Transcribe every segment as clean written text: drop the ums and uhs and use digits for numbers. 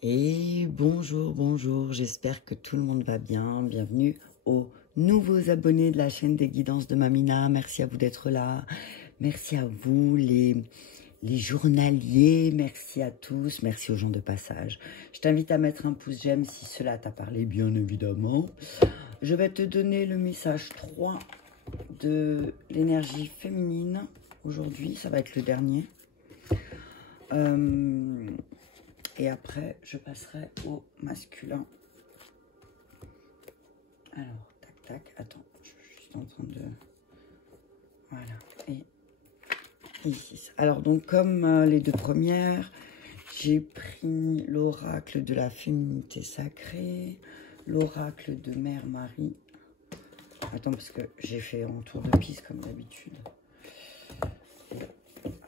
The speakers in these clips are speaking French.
Et bonjour, bonjour, j'espère que tout le monde va bien. Bienvenue aux nouveaux abonnés de la chaîne des guidances de Mamina. Merci à vous d'être là. Merci à vous les journaliers. Merci à tous. Merci aux gens de passage. Je t'invite à mettre un pouce j'aime si cela t'a parlé, bien évidemment. Je vais te donner le message 3 de l'énergie féminine. Aujourd'hui, ça va être le dernier. Et après, je passerai au masculin. Alors, tac, tac. Attends, je suis juste en train de... Voilà. Et ici. Alors, donc, comme les deux premières, j'ai pris l'oracle de la féminité sacrée, l'oracle de Mère Marie. Attends, parce que j'ai fait un tour de piste comme d'habitude.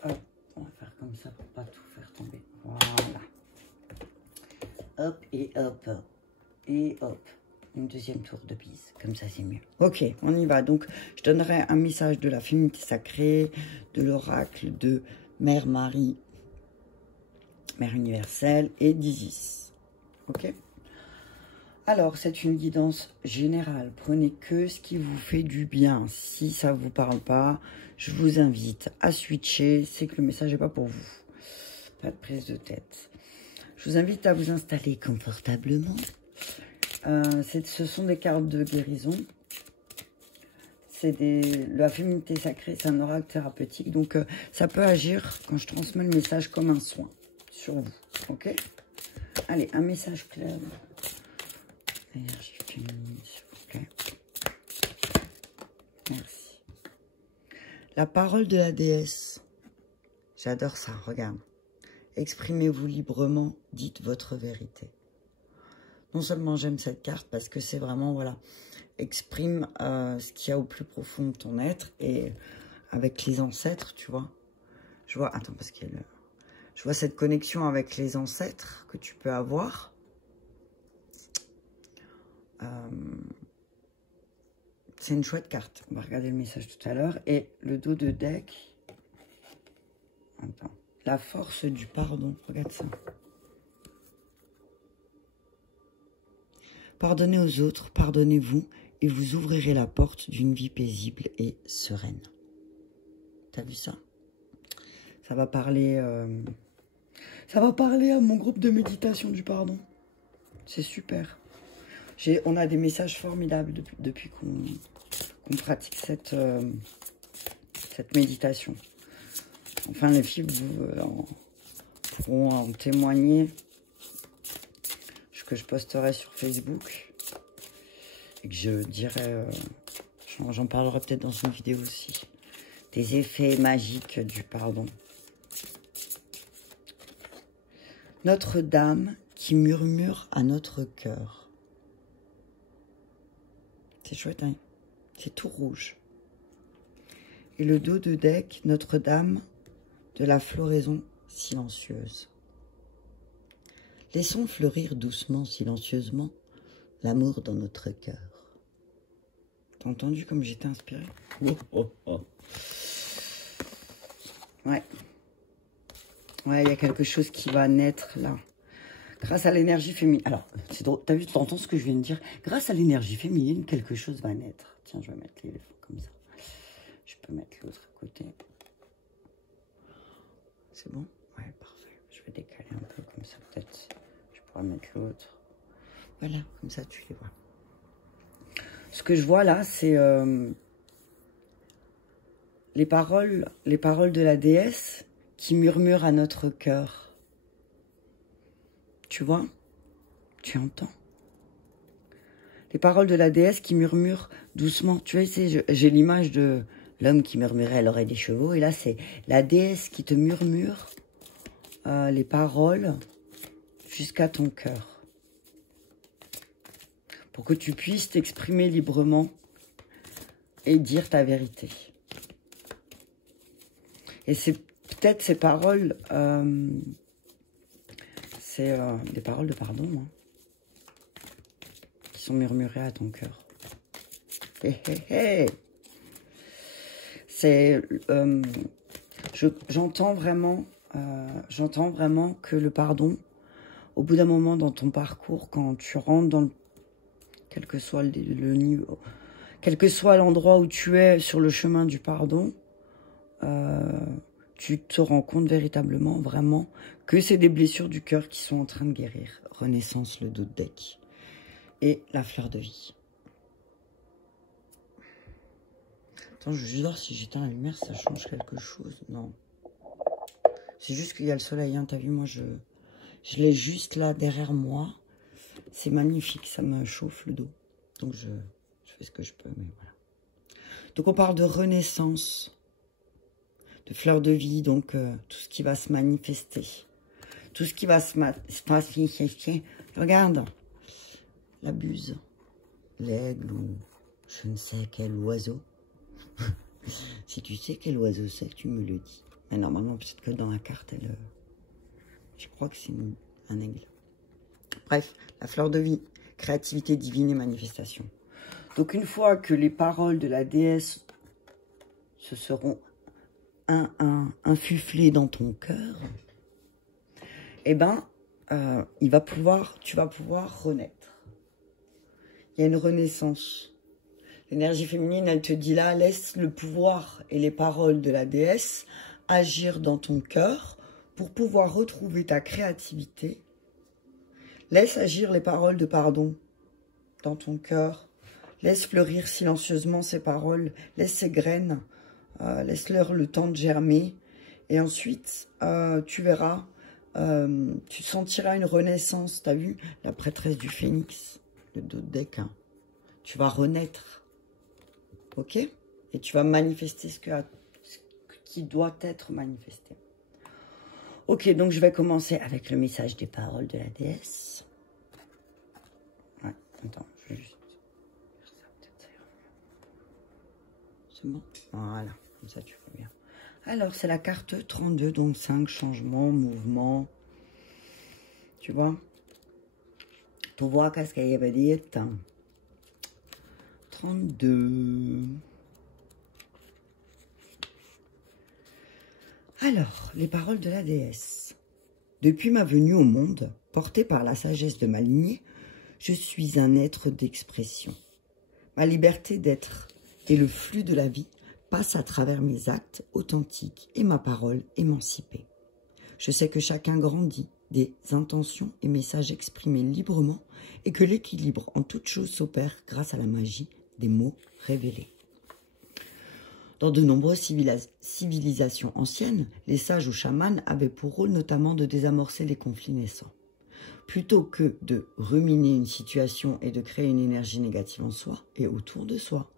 Hop, on va faire comme ça pour pas tout faire tomber. Voilà. Hop et hop. Et hop. Une deuxième tour de piste. Comme ça, c'est mieux. Ok, on y va. Donc, je donnerai un message de la féminité sacrée, de l'oracle de Mère Marie, Mère universelle et d'Isis. Ok. Alors, c'est une guidance générale. Prenez que ce qui vous fait du bien. Si ça ne vous parle pas, je vous invite à switcher. C'est que le message n'est pas pour vous. Pas de prise de tête. Je vous invite à vous installer confortablement. Ce sont des cartes de guérison. La féminité sacrée, c'est un oracle thérapeutique. Donc, ça peut agir quand je transmets le message comme un soin sur vous. Ok? Allez, un message clair. Énergie féminine, s'il vous plaît. Merci. La parole de la déesse. J'adore ça, regarde. Exprimez-vous librement, dites votre vérité. Non seulement j'aime cette carte parce que c'est vraiment, voilà, exprime ce qu'il y a au plus profond de ton être et avec les ancêtres, tu vois. Je vois, attends, parce qu'il y a je vois cette connexion avec les ancêtres que tu peux avoir. C'est une chouette carte. On va regarder le message tout à l'heure. Et le dos de deck. Attends. La force du pardon. Regarde ça. Pardonnez aux autres, pardonnez-vous, et vous ouvrirez la porte d'une vie paisible et sereine. T'as vu ça? Ça va parler à mon groupe de méditation du pardon. C'est super. On a des messages formidables depuis qu'on pratique cette méditation. Enfin, les filles pourront en témoigner. Que je posterai sur Facebook et que je dirai, j'en parlerai peut-être dans une vidéo aussi, des effets magiques du pardon. Notre-Dame qui murmure à notre cœur. C'est chouette, hein? C'est tout rouge. Et le dos de deck, Notre-Dame de la floraison silencieuse. Laissons fleurir doucement, silencieusement, l'amour dans notre cœur. T'as entendu comme j'étais inspirée? Oh, oh, oh. Ouais. Ouais, il y a quelque chose qui va naître là. Grâce à l'énergie féminine. Alors, c'est drôle. T'as vu, t'entends ce que je viens de dire? Grâce à l'énergie féminine, quelque chose va naître. Tiens, je vais mettre l'éléphant comme ça. Je peux mettre l'autre à côté. C'est bon? Ouais, parfait. Je vais décaler un peu comme ça, peut-être. Je pourrais mettre l'autre. Voilà, comme ça, tu les vois. Ce que je vois là, c'est les paroles de la déesse qui murmurent à notre cœur. Tu vois? Tu entends? Les paroles de la déesse qui murmurent doucement. Tu vois, j'ai l'image de l'homme qui murmurait à l'oreille des chevaux. Et là, c'est la déesse qui te murmure les paroles jusqu'à ton cœur. Pour que tu puisses t'exprimer librement et dire ta vérité. Et c'est peut-être ces paroles, c'est des paroles de pardon, hein, qui sont murmurées à ton cœur. Hé, hé, hé. C'est, j'entends vraiment que le pardon, au bout d'un moment dans ton parcours, quand tu rentres dans quel que soit le niveau, quel que soit l'endroit où tu es sur le chemin du pardon, tu te rends compte véritablement, vraiment, que c'est des blessures du cœur qui sont en train de guérir. Renaissance, le dos de deck. Et la fleur de vie. Attends, je veux juste voir si j'éteins la lumière, ça change quelque chose. Non. C'est juste qu'il y a le soleil, hein. T'as vu, moi, je l'ai juste là, derrière moi. C'est magnifique, ça me chauffe le dos. Donc, je fais ce que je peux, mais voilà. Donc, on parle de renaissance, de fleur de vie, donc tout ce qui va se manifester. Tout ce qui va se manifester. Regarde, la buse, l'aigle ou je ne sais quel oiseau. Si tu sais quel oiseau c'est, tu me le dis. Mais normalement, peut-être que dans la carte, je crois que c'est un aigle. Bref, la fleur de vie, créativité divine et manifestation. Donc une fois que les paroles de la déesse se seront infufflées dans ton cœur, eh ben, tu vas pouvoir renaître. Il y a une renaissance. L'énergie féminine, elle te dit là, laisse le pouvoir et les paroles de la déesse agir dans ton cœur pour pouvoir retrouver ta créativité. Laisse agir les paroles de pardon dans ton cœur. Laisse fleurir silencieusement ces paroles. Laisse ces graines. Laisse-leur le temps de germer. Et ensuite, tu verras, tu sentiras une renaissance. Tu as vu la prêtresse du phénix, le dos de deck. Hein. Tu vas renaître. Ok? Et tu vas manifester ce qui doit être manifesté. Ok, donc je vais commencer avec le message des paroles de la déesse. Ouais, attends, je vais juste faire ça, peut-être ça ira mieux. C'est bon? Voilà, comme ça tu vois bien. Alors, c'est la carte 32, donc 5 changements, mouvements. Tu vois? Tu vois qu'est-ce qu'il y avait dit? 32. Alors, les paroles de la déesse. Depuis ma venue au monde, portée par la sagesse de ma lignée, je suis un être d'expression. Ma liberté d'être et le flux de la vie passent à travers mes actes authentiques et ma parole émancipée. Je sais que chacun grandit des intentions et messages exprimés librement et que l'équilibre en toute chose s'opère grâce à la magie des mots révélés. Dans de nombreuses civilisations anciennes, les sages ou chamans avaient pour rôle notamment de désamorcer les conflits naissants. Plutôt que de ruminer une situation et de créer une énergie négative en soi et autour de soi,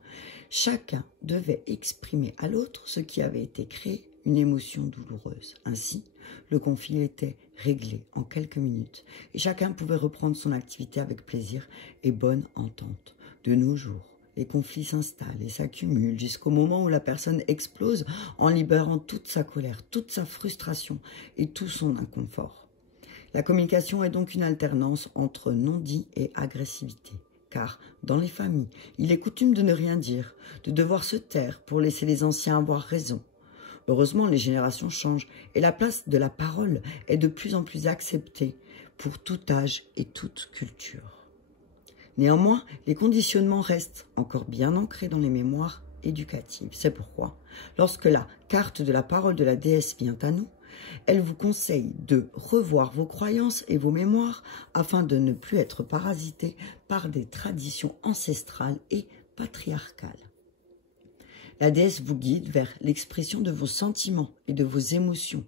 chacun devait exprimer à l'autre ce qui avait été créé, une émotion douloureuse. Ainsi, le conflit était réglé en quelques minutes et chacun pouvait reprendre son activité avec plaisir et bonne entente. De nos jours, les conflits s'installent et s'accumulent jusqu'au moment où la personne explose en libérant toute sa colère, toute sa frustration et tout son inconfort. La communication est donc une alternance entre non-dit et agressivité. Car, dans les familles, il est coutume de ne rien dire, de devoir se taire pour laisser les anciens avoir raison. Heureusement, les générations changent et la place de la parole est de plus en plus acceptée pour tout âge et toute culture. Néanmoins, les conditionnements restent encore bien ancrés dans les mémoires éducatives. C'est pourquoi, lorsque la carte de la parole de la déesse vient à nous, elle vous conseille de revoir vos croyances et vos mémoires afin de ne plus être parasité par des traditions ancestrales et patriarcales. La déesse vous guide vers l'expression de vos sentiments et de vos émotions.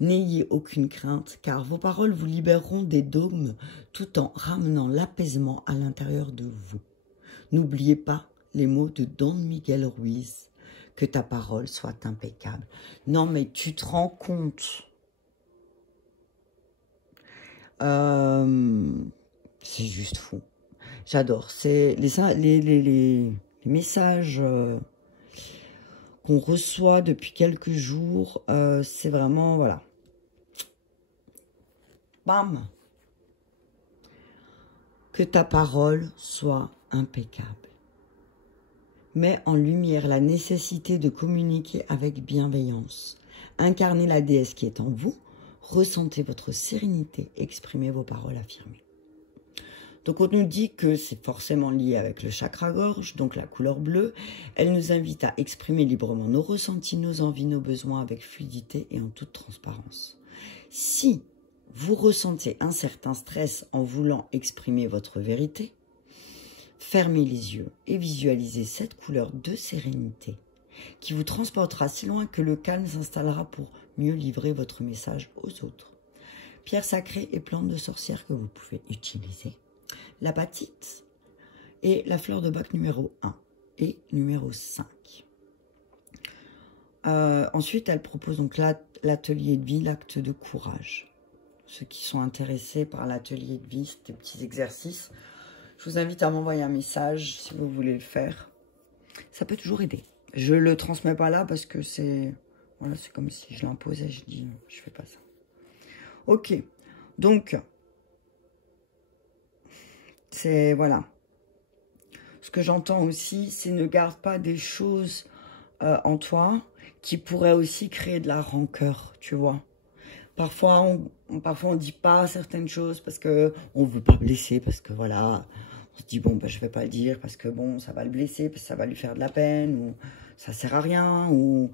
N'ayez aucune crainte, car vos paroles vous libéreront des dogmes tout en ramenant l'apaisement à l'intérieur de vous. N'oubliez pas les mots de Don Miguel Ruiz, que ta parole soit impeccable. Non, mais tu te rends compte. C'est juste fou. J'adore. C'est les messages qu'on reçoit depuis quelques jours. C'est vraiment, voilà. Bam! Que ta parole soit impeccable. Mets en lumière la nécessité de communiquer avec bienveillance. Incarnez la déesse qui est en vous, Ressentez votre sérénité, exprimez vos paroles affirmées. Donc on nous dit que c'est forcément lié avec le chakra-gorge, donc la couleur bleue. Elle nous invite à exprimer librement nos ressentis, nos envies, nos besoins avec fluidité et en toute transparence. Si vous ressentez un certain stress en voulant exprimer votre vérité, fermez les yeux et visualisez cette couleur de sérénité qui vous transportera si loin que le calme s'installera pour mieux livrer votre message aux autres. Pierre sacrée et plante de sorcière que vous pouvez utiliser. L'apatite et la fleur de bac numéro 1 et numéro 5. Ensuite, elle propose donc l'atelier de vie, l'acte de courage. Ceux qui sont intéressés par l'atelier de vie, ces petits exercices, je vous invite à m'envoyer un message si vous voulez le faire. Ça peut toujours aider. Je ne le transmets pas là parce que c'est... Voilà, c'est comme si je l'imposais, je dis, je fais pas ça. Ok, donc... C'est, voilà. Ce que j'entends aussi, c'est ne garde pas des choses en toi qui pourraient aussi créer de la rancœur, tu vois. Parfois, on dit pas certaines choses parce qu'on ne veut pas blesser, parce que voilà, on se dit, bon, ben, je vais pas le dire parce que bon, ça va le blesser, parce que ça va lui faire de la peine, ou ça sert à rien, ou...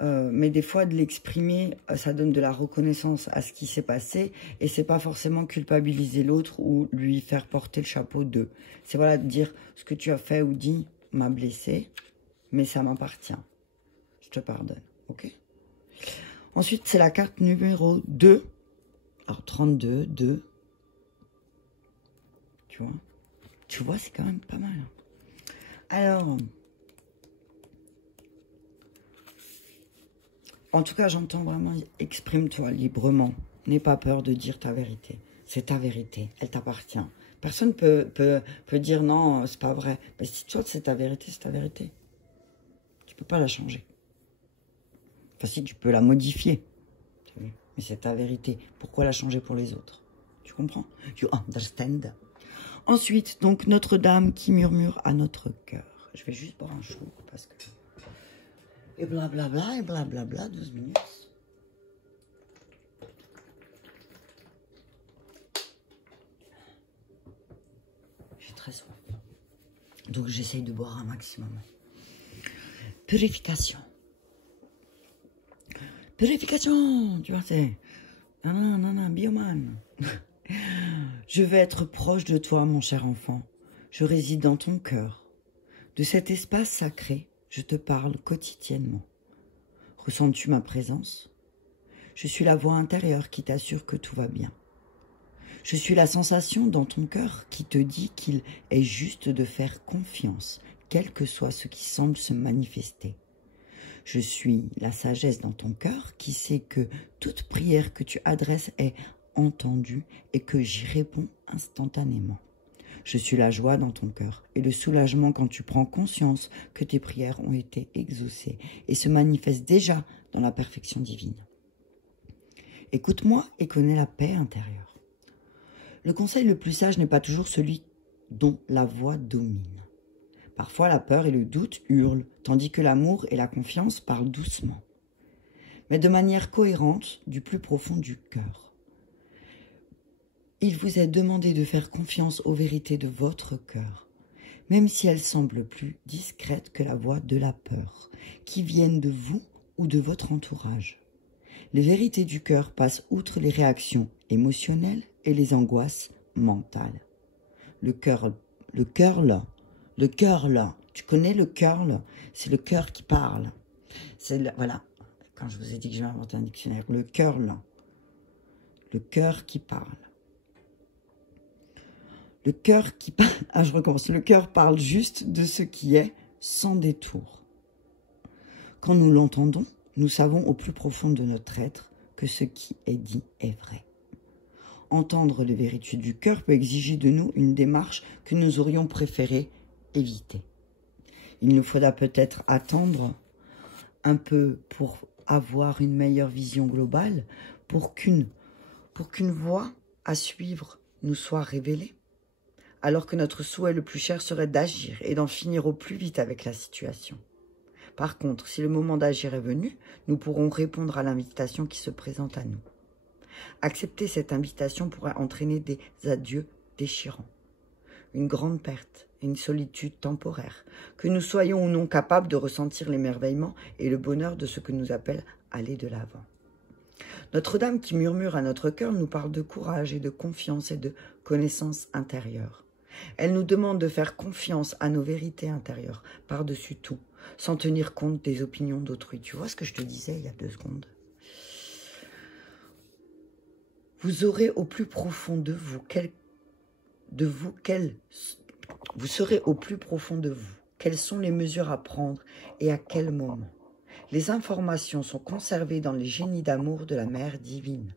mais des fois, de l'exprimer, ça donne de la reconnaissance à ce qui s'est passé. Et c'est pas forcément culpabiliser l'autre ou lui faire porter le chapeau d'eux. C'est voilà, de dire ce que tu as fait ou dit m'a blessé, mais ça m'appartient. Je te pardonne, ok? Ensuite, c'est la carte numéro 2. Alors, 32, 2. Tu vois, c'est quand même pas mal. Alors... En tout cas, j'entends vraiment, exprime-toi librement. N'aie pas peur de dire ta vérité. C'est ta vérité, elle t'appartient. Personne peut dire non, c'est pas vrai. Mais si toi, c'est ta vérité, c'est ta vérité. Tu peux pas la changer. Enfin, si, tu peux la modifier. Mais c'est ta vérité. Pourquoi la changer pour les autres? Tu comprends? You understand? Ensuite, donc, Notre-Dame qui murmure à notre cœur. Je vais juste boire un chaud parce que... Et blablabla, et blablabla, 12 minutes. J'ai très soif. Donc j'essaye de boire un maximum. Purification. Purification, tu vois, c'est... Nanana, bioman. Je veux être proche de toi, mon cher enfant. Je réside dans ton cœur. De cet espace sacré, je te parle quotidiennement. Ressens-tu ma présence? Je suis la voix intérieure qui t'assure que tout va bien. Je suis la sensation dans ton cœur qui te dit qu'il est juste de faire confiance, quel que soit ce qui semble se manifester. Je suis la sagesse dans ton cœur qui sait que toute prière que tu adresses est entendue et que j'y réponds instantanément. Je suis la joie dans ton cœur et le soulagement quand tu prends conscience que tes prières ont été exaucées et se manifestent déjà dans la perfection divine. Écoute-moi et connais la paix intérieure. Le conseil le plus sage n'est pas toujours celui dont la voix domine. Parfois la peur et le doute hurlent, tandis que l'amour et la confiance parlent doucement, mais de manière cohérente du plus profond du cœur. Il vous est demandé de faire confiance aux vérités de votre cœur, même si elles semblent plus discrètes que la voix de la peur, qui viennent de vous ou de votre entourage. Les vérités du cœur passent outre les réactions émotionnelles et les angoisses mentales. Le cœur là, tu connais le cœur là, c'est le cœur qui parle. Voilà, quand je vous ai dit que je vais inventer un dictionnaire, le cœur là, le cœur qui parle. Le cœur qui parle, je recommence, le cœur parle juste de ce qui est, sans détour. Quand nous l'entendons, nous savons au plus profond de notre être que ce qui est dit est vrai. Entendre les vérités du cœur peut exiger de nous une démarche que nous aurions préféré éviter. Il nous faudra peut-être attendre un peu pour avoir une meilleure vision globale, pour qu'une voie à suivre nous soit révélée, alors que notre souhait le plus cher serait d'agir et d'en finir au plus vite avec la situation. Par contre, si le moment d'agir est venu, nous pourrons répondre à l'invitation qui se présente à nous. Accepter cette invitation pourrait entraîner des adieux déchirants, une grande perte et une solitude temporaire, que nous soyons ou non capables de ressentir l'émerveillement et le bonheur de ce que nous appelle aller de l'avant. Notre-Dame qui murmure à notre cœur nous parle de courage et de confiance et de connaissance intérieure. Elle nous demande de faire confiance à nos vérités intérieures, par-dessus tout, sans tenir compte des opinions d'autrui. Tu vois ce que je te disais il y a 2 secondes? Vous aurez au plus profond de vous, vous saurez au plus profond de vous quelles sont les mesures à prendre et à quel moment. Les informations sont conservées dans les génies d'amour de la Mère divine.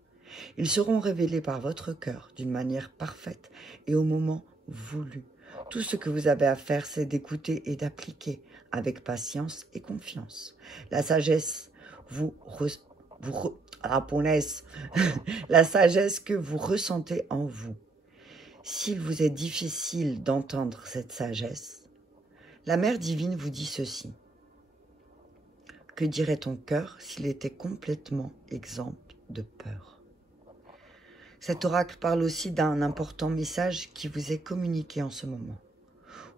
Ils seront révélés par votre cœur d'une manière parfaite et au moment voulu. Tout ce que vous avez à faire, c'est d'écouter et d'appliquer avec patience et confiance. La sagesse la sagesse que vous ressentez en vous. S'il vous est difficile d'entendre cette sagesse, la Mère divine vous dit ceci. Que dirait ton cœur s'il était complètement exempt de peur? Cet oracle parle aussi d'un important message qui vous est communiqué en ce moment,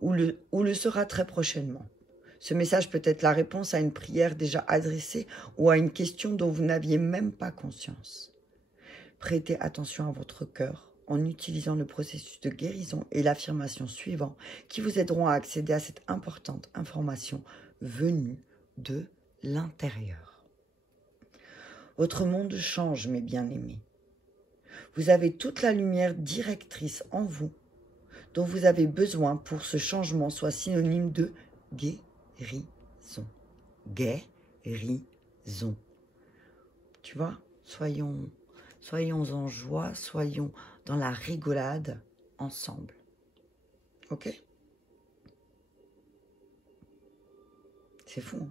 ou le sera très prochainement. Ce message peut être la réponse à une prière déjà adressée ou à une question dont vous n'aviez même pas conscience. Prêtez attention à votre cœur en utilisant le processus de guérison et l'affirmation suivante qui vous aideront à accéder à cette importante information venue de l'intérieur. Votre monde change, mes bien-aimés. Vous avez toute la lumière directrice en vous dont vous avez besoin pour que ce changement soit synonyme de guérison. Guérison. Tu vois, soyons en joie, soyons dans la rigolade ensemble. Ok? C'est fou, hein?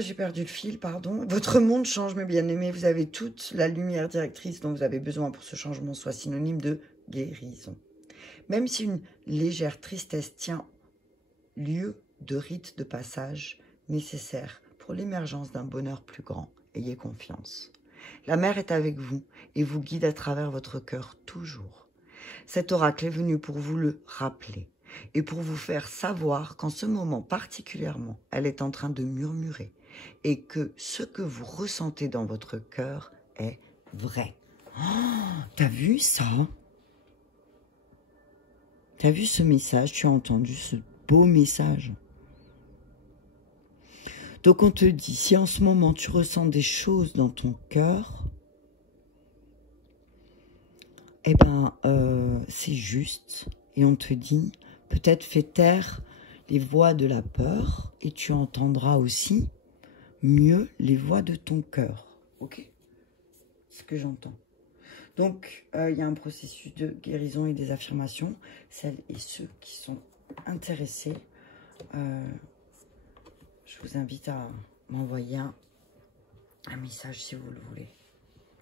J'ai perdu le fil, pardon. Votre monde change, mes bien-aimés. Vous avez toute la lumière directrice dont vous avez besoin pour que ce changement soit synonyme de guérison. Même si une légère tristesse tient lieu de rite de passage nécessaire pour l'émergence d'un bonheur plus grand, ayez confiance. La Mère est avec vous et vous guide à travers votre cœur toujours. Cet oracle est venu pour vous le rappeler et pour vous faire savoir qu'en ce moment particulièrement, elle est en train de murmurer et que ce que vous ressentez dans votre cœur est vrai. Oh, t'as vu ça? T'as vu ce message? Tu as entendu ce beau message? Donc on te dit, si en ce moment tu ressens des choses dans ton cœur, eh ben c'est juste. Et on te dit, peut-être fais taire les voix de la peur et tu entendras aussi mieux les voix de ton cœur. Ok? C'est ce que j'entends. Donc, il y a un processus de guérison et des affirmations. Celles et ceux qui sont intéressés, je vous invite à m'envoyer un message si vous le voulez.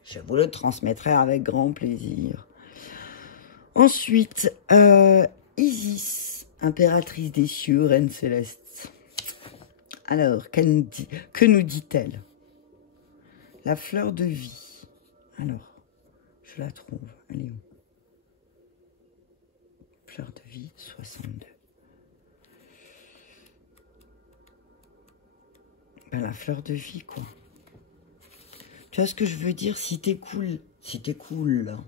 Je vous le transmettrai avec grand plaisir. Ensuite, Isis, impératrice des cieux, reine céleste. Alors, que nous dit-elle? La fleur de vie. Alors, je la trouve. Elle est où? Fleur de vie, 62. Ben, la fleur de vie, quoi. Tu vois ce que je veux dire? Si tu es cool, si tu es cool,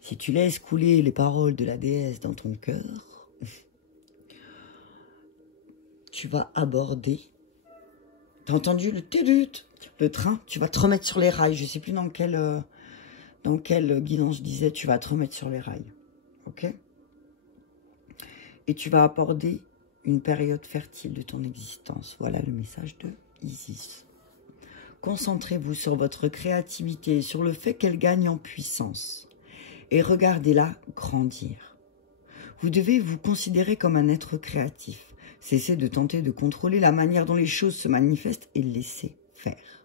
si tu laisses couler les paroles de la déesse dans ton cœur, tu vas aborder. T'as entendu le train? Tu vas te remettre sur les rails. Je sais plus dans quel guidon je disais, tu vas te remettre sur les rails. Ok? Et tu vas aborder une période fertile de ton existence. Voilà le message de Isis. Concentrez-vous sur votre créativité et sur le fait qu'elle gagne en puissance. Et regardez-la grandir. Vous devez vous considérer comme un être créatif. Cessez de tenter de contrôler la manière dont les choses se manifestent et laissez faire.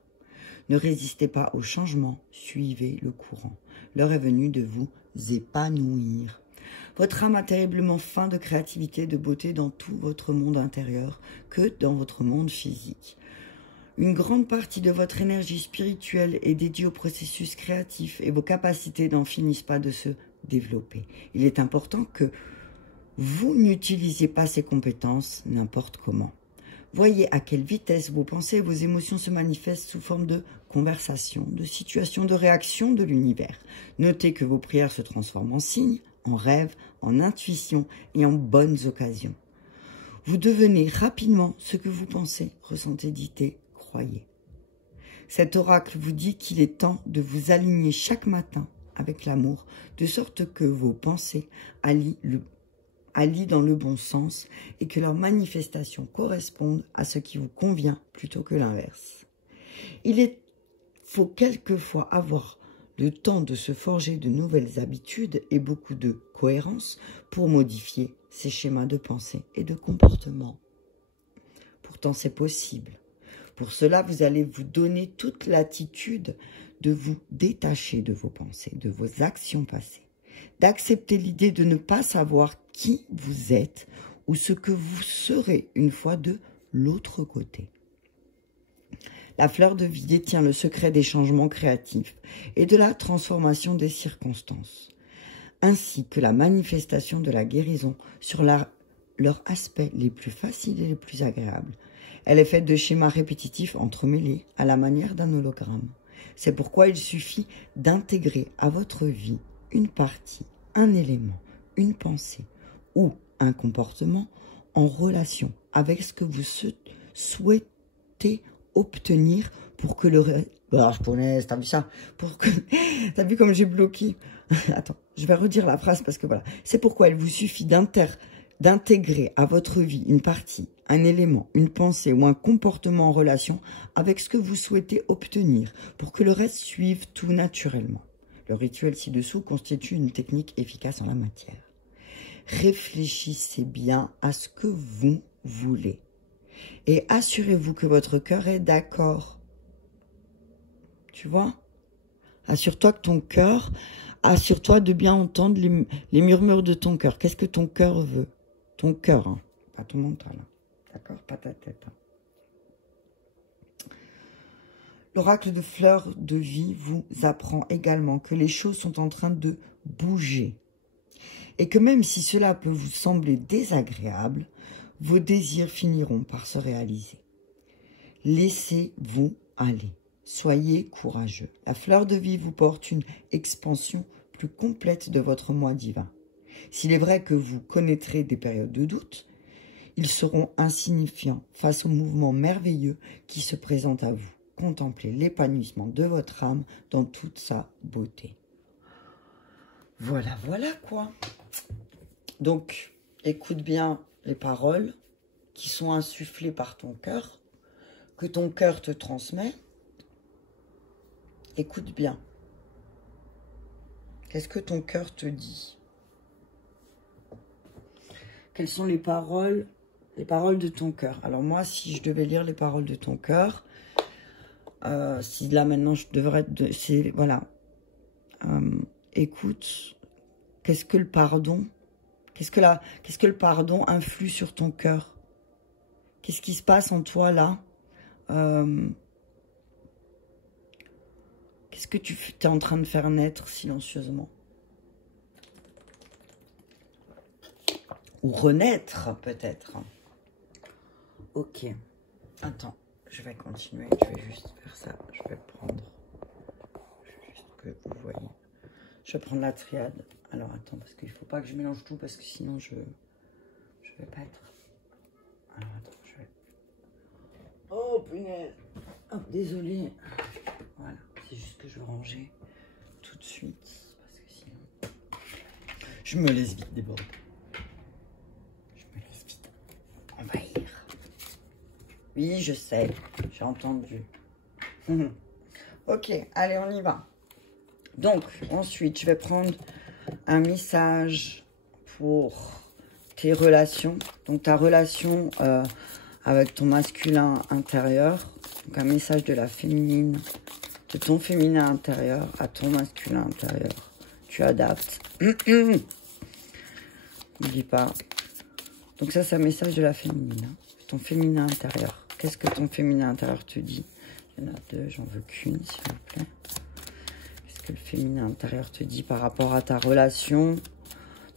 Ne résistez pas au changement, suivez le courant. L'heure est venue de vous épanouir. Votre âme a terriblement faim de créativité, de beauté dans tout votre monde intérieur que dans votre monde physique. Une grande partie de votre énergie spirituelle est dédiée au processus créatif et vos capacités n'en finissent pas de se développer. Il est important que vous n'utilisiez pas ces compétences n'importe comment. Voyez à quelle vitesse vos pensées et vos émotions se manifestent sous forme de conversation, de situation, de réaction de l'univers. Notez que vos prières se transforment en signes, en rêves, en intuitions et en bonnes occasions. Vous devenez rapidement ce que vous pensez, ressentez, dites et croyez. Cet oracle vous dit qu'il est temps de vous aligner chaque matin avec l'amour, de sorte que vos pensées allient dans le bon sens et que leurs manifestations correspondent à ce qui vous convient plutôt que l'inverse. Il faut quelquefois avoir le temps de se forger de nouvelles habitudes et beaucoup de cohérence pour modifier ces schémas de pensée et de comportement. Pourtant, c'est possible. Pour cela, vous allez vous donner toute l'attitude de vous détacher de vos pensées, de vos actions passées, d'accepter l'idée de ne pas savoir qui vous êtes ou ce que vous serez une fois de l'autre côté. La fleur de vie détient le secret des changements créatifs et de la transformation des circonstances, ainsi que la manifestation de la guérison sur leurs aspects les plus faciles et les plus agréables. Elle est faite de schémas répétitifs entremêlés à la manière d'un hologramme. C'est pourquoi il suffit d'intégrer à votre vie une partie, un élément, une pensée ou un comportement en relation avec ce que vous souhaitez obtenir pour que le... Oh, punaise, t'as vu ça? T'as vu comme j'ai bloqué? Attends, je vais redire la phrase parce que voilà. C'est pourquoi il vous suffit d'intégrer à votre vie une partie, un élément, une pensée ou un comportement en relation avec ce que vous souhaitez obtenir pour que le reste suive tout naturellement. Le rituel ci-dessous constitue une technique efficace en la matière. Réfléchissez bien à ce que vous voulez et assurez-vous que votre cœur est d'accord. Tu vois? Assure-toi que ton cœur, assure-toi de bien entendre les murmures de ton cœur. Qu'est-ce que ton cœur veut? Ton cœur, hein, pas ton mental. Hein. D'accord? Pas ta tête. Hein. L'oracle de fleur de vie vous apprend également que les choses sont en train de bouger. Et que même si cela peut vous sembler désagréable, vos désirs finiront par se réaliser. Laissez-vous aller. Soyez courageux. La fleur de vie vous porte une expansion plus complète de votre moi divin. S'il est vrai que vous connaîtrez des périodes de doute, ils seront insignifiants face au mouvement merveilleux qui se présente à vous. Contemplez l'épanouissement de votre âme dans toute sa beauté. Voilà, voilà quoi. Donc, écoute bien les paroles qui sont insufflées par ton cœur, que ton cœur te transmet. Écoute bien. Qu'est-ce que ton cœur te dit? Quelles sont les paroles de ton cœur? Alors moi, si je devais lire les paroles de ton cœur, si là maintenant je devrais... Voilà. Écoute, qu'est-ce que le pardon? Qu'est-ce que le pardon influe sur ton cœur? Qu'est-ce qui se passe en toi là? Qu'est-ce que tu es en train de faire naître silencieusement? Ou renaître peut-être. Ok. Attends, je vais continuer. Je vais juste faire ça. Je vais prendre... Juste que vous voyez. Je vais prendre la triade. Alors attends, parce qu'il ne faut pas que je mélange tout, parce que sinon je vais pas être... Alors attends, je vais... Oh punaise. Oh, désolé. Voilà, c'est juste que je vais ranger tout de suite, parce que sinon... Je me laisse vite déborder. Je me laisse vite envahir. Oui, je sais, j'ai entendu. Ok, allez, on y va. Donc, ensuite, je vais prendre un message pour tes relations. Donc, ta relation avec ton masculin intérieur. Donc, un message de la féminine, de ton féminin intérieur à ton masculin intérieur. Tu adaptes. N'oublie pas. Donc, ça, c'est un message de la féminine. Ton féminin intérieur. Qu'est-ce que ton féminin intérieur te dit? Il y en a deux, j'en veux qu'une, s'il vous plaît. Qu'est-ce que le féminin intérieur te dit par rapport à ta relation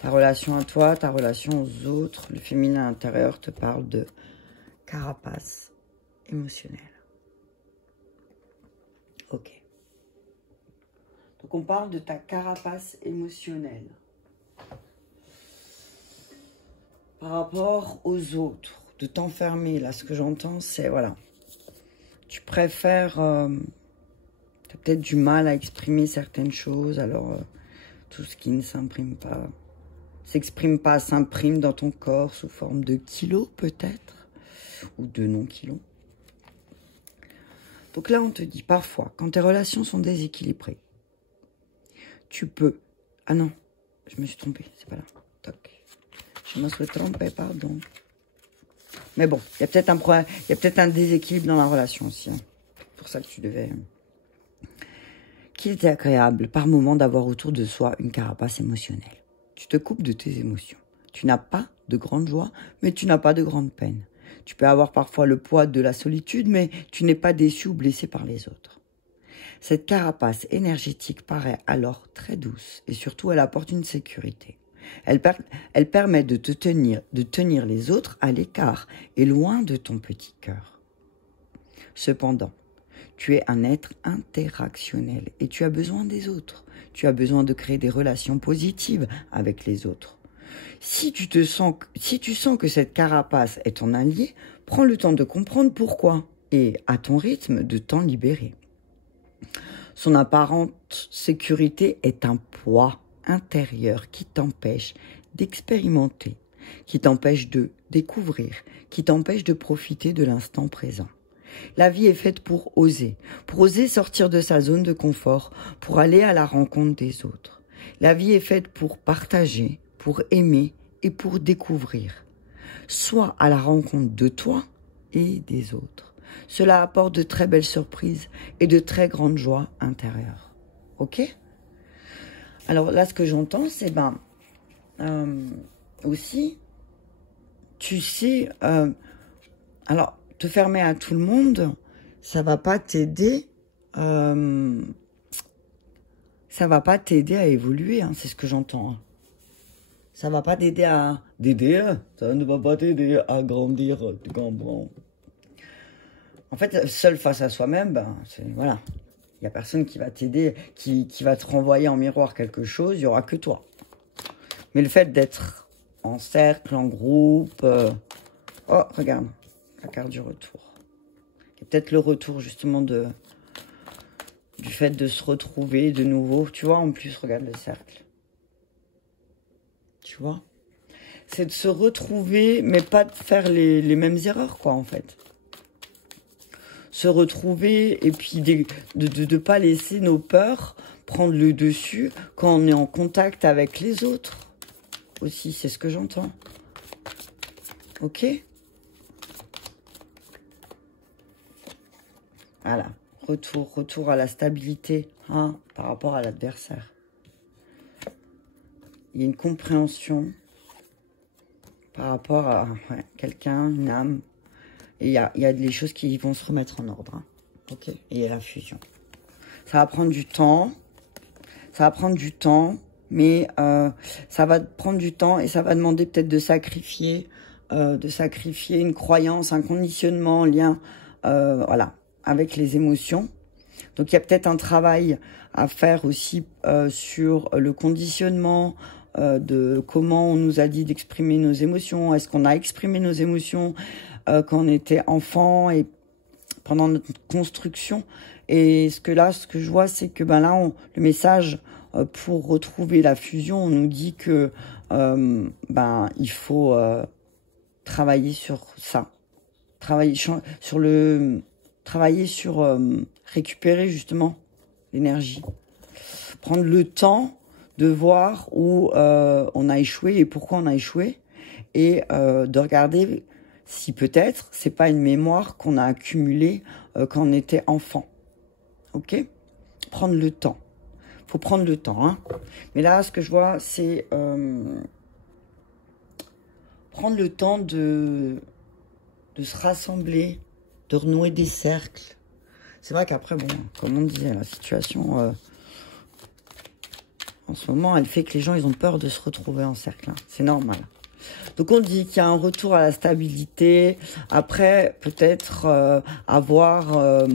à toi, ta relation aux autres? Le féminin intérieur te parle de carapace émotionnelle. Ok. Donc, on parle de ta carapace émotionnelle. Par rapport aux autres, de t'enfermer. Là, ce que j'entends, c'est, voilà, tu préfères, tu as peut-être du mal à exprimer certaines choses, alors tout ce qui ne s'exprime pas, s'imprime dans ton corps sous forme de kilos, peut-être, ou de non-kilos. Donc là, on te dit, parfois, quand tes relations sont déséquilibrées, tu peux... Ah non, je me suis trompée, c'est pas là. Toc. Je me suis trompée, pardon. Mais bon, il y a peut-être un problème, il y a peut-être un déséquilibre dans la relation aussi. Hein. C'est pour ça que tu devais... Qu'il était agréable par moment d'avoir autour de soi une carapace émotionnelle. Tu te coupes de tes émotions. Tu n'as pas de grande joie, mais tu n'as pas de grande peine. Tu peux avoir parfois le poids de la solitude, mais tu n'es pas déçu ou blessé par les autres. Cette carapace énergétique paraît alors très douce et surtout elle apporte une sécurité. Elle permet de tenir les autres à l'écart et loin de ton petit cœur. Cependant, tu es un être interactionnel et tu as besoin des autres. Tu as besoin de créer des relations positives avec les autres. Si tu sens que cette carapace est ton allié, prends le temps de comprendre pourquoi et, à ton rythme, de t'en libérer. Son apparente sécurité est un poids intérieur qui t'empêche d'expérimenter, qui t'empêche de découvrir, qui t'empêche de profiter de l'instant présent. La vie est faite pour oser sortir de sa zone de confort, pour aller à la rencontre des autres. La vie est faite pour partager, pour aimer et pour découvrir. Sois à la rencontre de toi et des autres. Cela apporte de très belles surprises et de très grandes joies intérieures. Ok ? Alors là, ce que j'entends, c'est aussi, tu sais, alors, te fermer à tout le monde, ça va pas t'aider, à évoluer, hein, c'est ce que j'entends. Hein. Ça va pas t'aider à... ça ne va pas t'aider à grandir, En fait, seul face à soi-même, voilà. Il n'y a personne qui va t'aider, qui va te renvoyer en miroir quelque chose, il n'y aura que toi. Mais le fait d'être en cercle, en groupe... Oh, regarde, la carte du retour. Il y a peut-être le retour, justement, du fait de se retrouver de nouveau. Tu vois, en plus, regarde le cercle. Tu vois ? C'est de se retrouver, mais pas de faire les mêmes erreurs, quoi, en fait. Se retrouver et puis de ne pas laisser nos peurs prendre le dessus quand on est en contact avec les autres. Aussi, c'est ce que j'entends. Ok ? Voilà. Retour à la stabilité, hein, par rapport à l'adversaire. Il y a une compréhension par rapport à quelqu'un, une âme. Et il y a des choses qui vont se remettre en ordre. Hein. Ok. Et il y a la fusion. Ça va prendre du temps. Mais ça va prendre du temps et ça va demander peut-être de sacrifier une croyance, un conditionnement en lien, avec les émotions. Donc, il y a peut-être un travail à faire aussi sur le conditionnement, de comment on nous a dit d'exprimer nos émotions. Est-ce qu'on a exprimé nos émotions quand on était enfant et pendant notre construction? Et ce que je vois, c'est que le message pour retrouver la fusion, on nous dit que il faut travailler sur ça, travailler sur récupérer justement l'énergie, prendre le temps de voir où on a échoué et pourquoi on a échoué, et de regarder si peut-être c'est pas une mémoire qu'on a accumulée quand on était enfant. Ok ? Prendre le temps. Faut prendre le temps, hein. Mais là, ce que je vois, c'est prendre le temps de se rassembler de renouer des cercles. C'est vrai qu'après, bon, comme on disait, la situation en ce moment, elle fait que les gens, ils ont peur de se retrouver en cercle. Hein. C'est normal. Donc on dit qu'il y a un retour à la stabilité. Après, peut-être avoir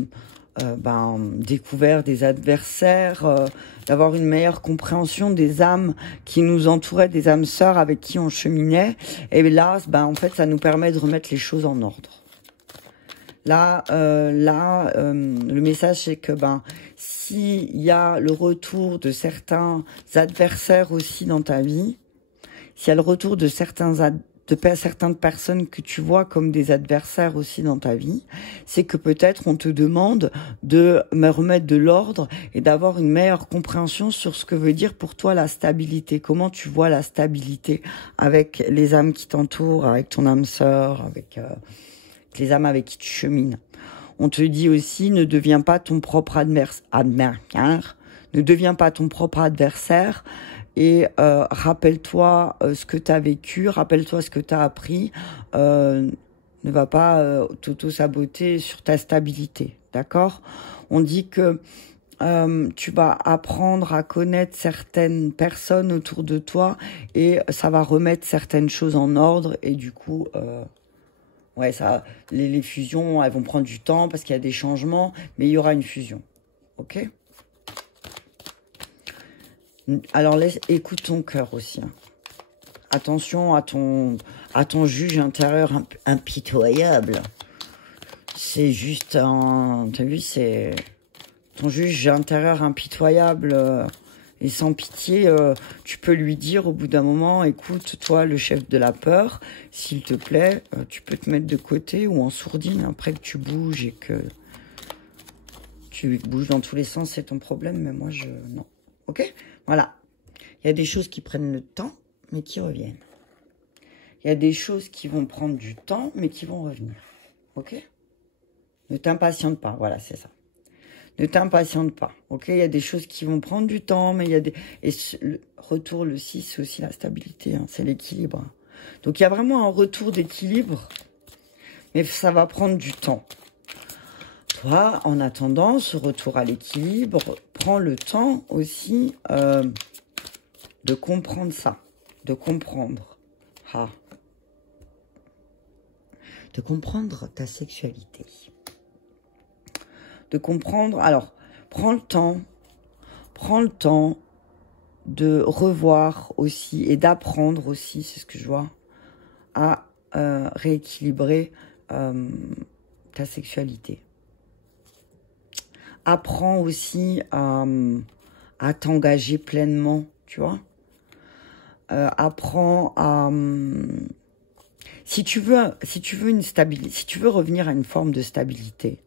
découvert des adversaires, d'avoir une meilleure compréhension des âmes qui nous entouraient, des âmes sœurs avec qui on cheminait. Et là, en fait, ça nous permet de remettre les choses en ordre. Là, le message, c'est que s'il y a le retour de certains adversaires aussi dans ta vie, s'il y a le retour de certaines personnes que tu vois comme des adversaires aussi dans ta vie, c'est que peut-être on te demande de me remettre de l'ordre et d'avoir une meilleure compréhension sur ce que veut dire pour toi la stabilité. Comment tu vois la stabilité avec les âmes qui t'entourent, avec ton âme sœur, avec les âmes avec qui tu chemines. On te dit aussi, ne deviens pas ton propre adversaire, ne deviens pas ton propre adversaire. Et rappelle-toi ce que tu as vécu, rappelle-toi ce que tu as appris. Ne va pas t'auto-saboter sur ta stabilité, d'accord? On dit que tu vas apprendre à connaître certaines personnes autour de toi et ça va remettre certaines choses en ordre. Et du coup, les fusions, elles vont prendre du temps parce qu'il y a des changements, mais il y aura une fusion, ok? Alors, écoute ton cœur aussi. Hein. Attention à ton juge intérieur impitoyable. C'est juste un... T'as vu, c'est... Ton juge intérieur impitoyable et sans pitié, tu peux lui dire au bout d'un moment, écoute, toi, le chef de la peur, s'il te plaît, tu peux te mettre de côté ou en sourdine après que tu bouges et que tu bouges dans tous les sens, c'est ton problème, mais moi, non. Ok ? Voilà. Il y a des choses qui prennent le temps, mais qui reviennent. Il y a des choses qui vont prendre du temps, mais qui vont revenir. Ok ? Ne t'impatiente pas. Voilà, c'est ça. Ne t'impatiente pas. Ok ? Il y a des choses qui vont prendre du temps, mais il y a des... Et le retour, le 6, c'est aussi la stabilité. Hein, c'est l'équilibre. Donc, il y a vraiment un retour d'équilibre, mais ça va prendre du temps. Toi, en attendant ce retour à l'équilibre, prends le temps aussi de comprendre ça, de comprendre. De comprendre ta sexualité. De comprendre... Alors, prends le temps de revoir aussi et d'apprendre aussi, c'est ce que je vois, à rééquilibrer ta sexualité. Apprends aussi à t'engager pleinement, tu vois. Apprends à... si tu veux une stabilité, si tu veux revenir à une forme de stabilité,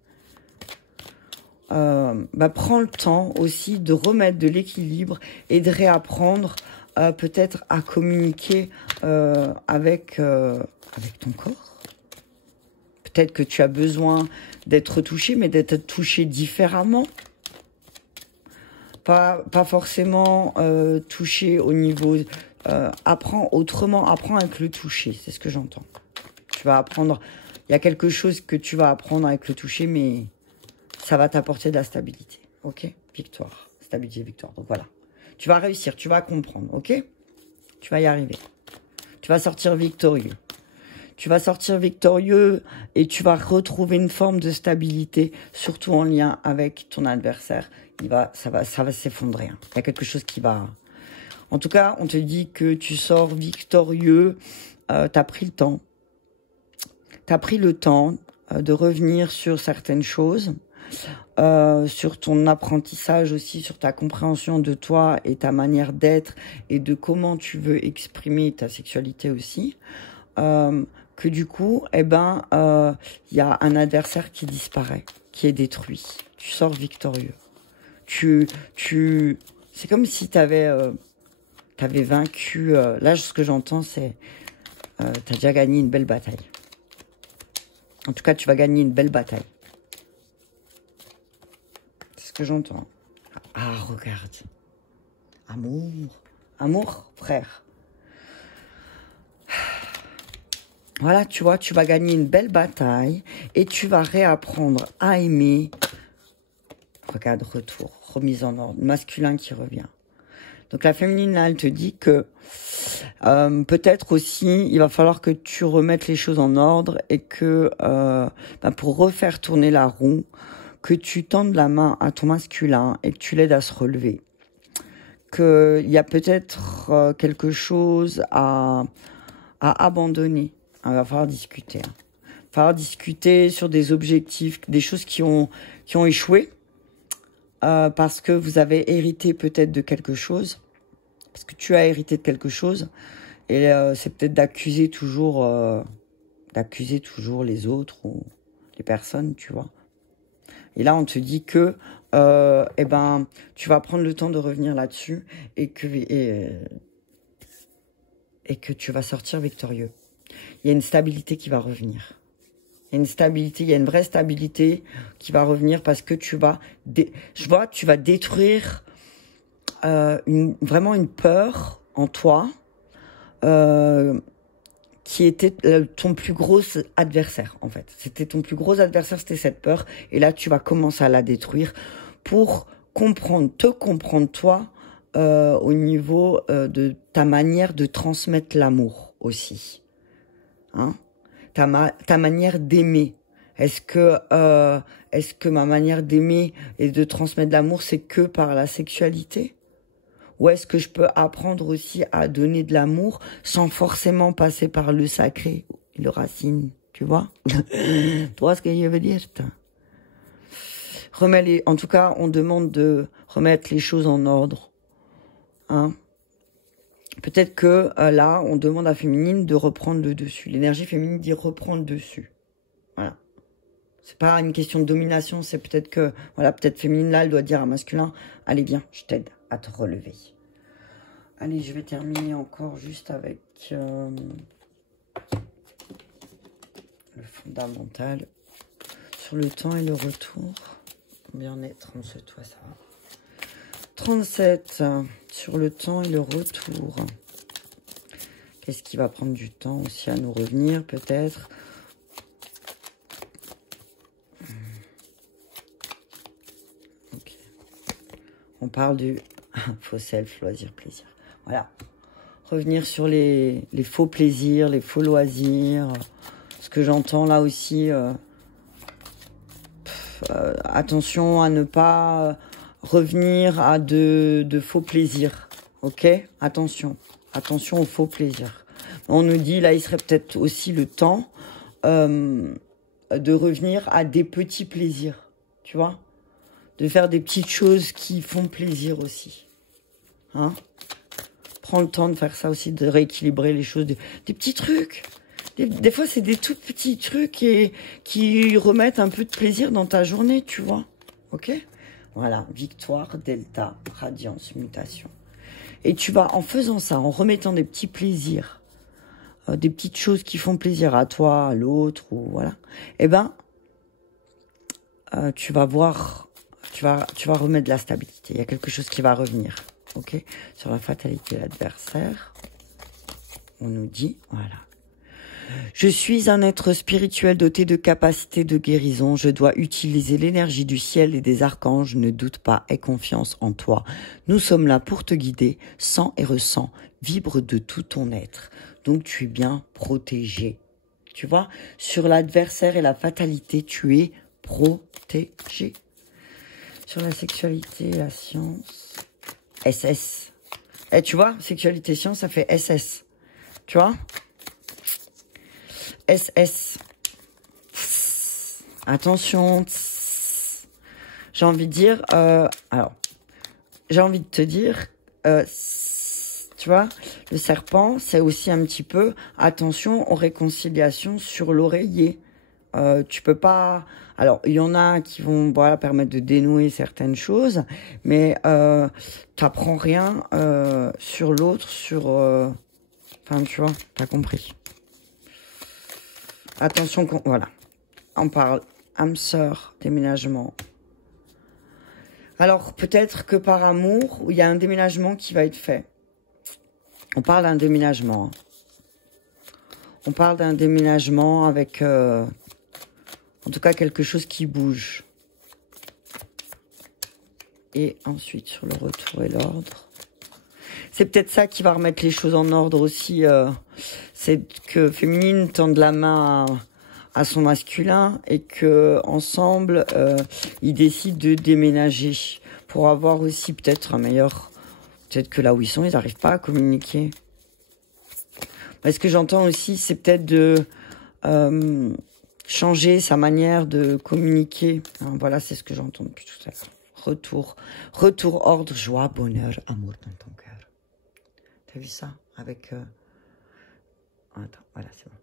prends le temps aussi de remettre de l'équilibre et de réapprendre peut-être à communiquer avec ton corps. Peut-être que tu as besoin d'être touché, mais d'être touché différemment. Pas forcément touché au niveau... apprends autrement, apprends avec le toucher, c'est ce que j'entends. Tu vas apprendre... Il y a quelque chose que tu vas apprendre avec le toucher, mais ça va t'apporter de la stabilité. Ok ? Victoire. Stabilité, victoire. Donc voilà. Tu vas réussir, tu vas comprendre, ok ? Tu vas y arriver. Tu vas sortir victorieux. Tu vas sortir victorieux et tu vas retrouver une forme de stabilité, surtout en lien avec ton adversaire. Ça va s'effondrer. Hein. Il y a quelque chose qui va... En tout cas, on te dit que tu sors victorieux. T'as pris le temps. T'as pris le temps de revenir sur certaines choses, sur ton apprentissage aussi, sur ta compréhension de toi et ta manière d'être et de comment tu veux exprimer ta sexualité aussi. Que du coup, y a un adversaire qui disparaît, qui est détruit. Tu sors victorieux. C'est comme si t'avais vaincu. Là, ce que j'entends, c'est t'as déjà gagné une belle bataille. En tout cas, tu vas gagner une belle bataille. C'est ce que j'entends. Ah, regarde. Amour. Amour, frère. Voilà, tu vois, tu vas gagner une belle bataille et tu vas réapprendre à aimer. Regarde, retour, remise en ordre, masculin qui revient. Donc la féminine, là, elle te dit que peut-être aussi, il va falloir que tu remettes les choses en ordre et que pour refaire tourner la roue, que tu tendes la main à ton masculin et que tu l'aides à se relever. Qu'il y a peut-être quelque chose à abandonner. Il va falloir discuter. Il va falloir discuter sur des objectifs, des choses qui ont échoué. Parce que vous avez hérité peut-être de quelque chose. Parce que tu as hérité de quelque chose. Et c'est peut-être d'accuser toujours les autres ou les personnes, tu vois. Et là, on te dit que tu vas prendre le temps de revenir là-dessus et que tu vas sortir victorieux. Il y a une stabilité qui va revenir. Il y a une stabilité, il y a une vraie stabilité qui va revenir parce que tu vas détruire vraiment une peur en toi qui était ton plus gros adversaire, en fait. C'était ton plus gros adversaire, c'était cette peur. Et là, tu vas commencer à la détruire pour te comprendre toi au niveau de ta manière de transmettre l'amour aussi. Hein? Ta manière d'aimer. Est-ce que ma manière d'aimer et de transmettre l'amour, c'est que par la sexualité? Ou est-ce que je peux apprendre aussi à donner de l'amour sans forcément passer par le sacré, le racine, tu vois? Tu vois ce que je veux dire? En tout cas, on demande de remettre les choses en ordre. Hein? Peut-être que là, on demande à féminine de reprendre le dessus. L'énergie féminine dit reprendre le dessus. Voilà. C'est pas une question de domination, c'est peut-être que, voilà, peut-être féminine là, elle doit dire à masculin, allez viens, je t'aide à te relever. Allez, je vais terminer encore juste avec le fondamental. Sur le temps et le retour. Combien on est? 37, ouais, ça va. 37, sur le temps et le retour. Qu'est-ce qui va prendre du temps aussi à nous revenir, peut-être? Okay. On parle du faux self, loisir, plaisir. Voilà. Revenir sur les faux plaisirs, les faux loisirs. Ce que j'entends là aussi, attention à ne pas revenir à de faux plaisirs. Ok? Attention. Attention aux faux plaisirs. On nous dit, là, il serait peut-être aussi le temps de revenir à des petits plaisirs. Tu vois? De faire des petites choses qui font plaisir aussi. Hein? Prends le temps de faire ça aussi, de rééquilibrer les choses. Des petits trucs. Des fois, c'est des tout petits trucs qui remettent un peu de plaisir dans ta journée, tu vois. Ok? Voilà. Victoire, delta, radiance, mutation. Et tu vas, en faisant ça, en remettant des petits plaisirs, des petites choses qui font plaisir à toi, à l'autre, ou voilà, eh ben, tu vas voir, tu vas remettre de la stabilité. Il y a quelque chose qui va revenir, ok? Sur la fatalité de l'adversaire, on nous dit, voilà. Je suis un être spirituel doté de capacités de guérison. Je dois utiliser l'énergie du ciel et des archanges. Ne doute pas, aie confiance en toi. Nous sommes là pour te guider. Sens et ressens. Vibre de tout ton être. Donc tu es bien protégé. Tu vois, sur l'adversaire et la fatalité, tu es protégé. Sur la sexualité et la science, SS. Et tu vois, sexualité et science, ça fait SS. Tu vois? SS. Attention. J'ai envie de dire, j'ai envie de te dire, tu vois, le serpent, c'est aussi un petit peu, attention aux réconciliations sur l'oreiller. Tu peux pas, alors il y en a qui vont, voilà, permettre de dénouer certaines choses, mais t'apprends rien sur l'autre, enfin tu vois, t'as compris. Attention, voilà. On parle âme sœur, déménagement. Alors, peut-être que par amour, il y a un déménagement qui va être fait. On parle d'un déménagement. Hein. On parle d'un déménagement avec, en tout cas, quelque chose qui bouge. Et ensuite, sur le retour et l'ordre. C'est peut-être ça qui va remettre les choses en ordre aussi. C'est que féminine tende la main à son masculin et que ensemble, ils décident de déménager pour avoir aussi peut-être un meilleur... Peut-être que là où ils sont, ils n'arrivent pas à communiquer. Ce que j'entends aussi, c'est peut-être de changer sa manière de communiquer. Hein, voilà, c'est ce que j'entends depuis tout à l'heure. Retour, ordre, joie, bonheur, amour dans ton cœur. T'as vu ça? Avec... Attends, voilà, c'est bon.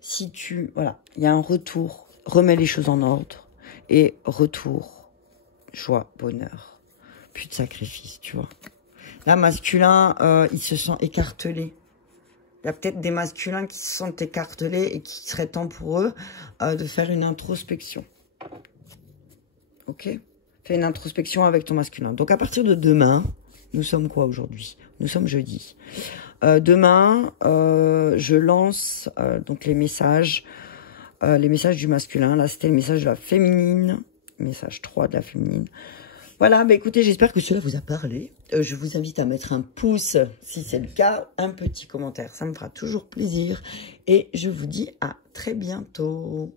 Si tu... Voilà, il y a un retour, remets les choses en ordre. Et retour, joie, bonheur. Plus de sacrifice, tu vois. Là, masculin, il se sent écartelé. Il y a peut-être des masculins qui se sentent écartelés et qui serait temps pour eux de faire une introspection. Ok? Fais une introspection avec ton masculin. Donc, à partir de demain, nous sommes quoi aujourd'hui? Nous sommes jeudi. Demain, je lance donc les messages du masculin. Là, c'était le message de la féminine. Message 3 de la féminine. Voilà, bah écoutez, j'espère que cela vous a parlé. Je vous invite à mettre un pouce si c'est le cas, un petit commentaire, ça me fera toujours plaisir. Et je vous dis à très bientôt.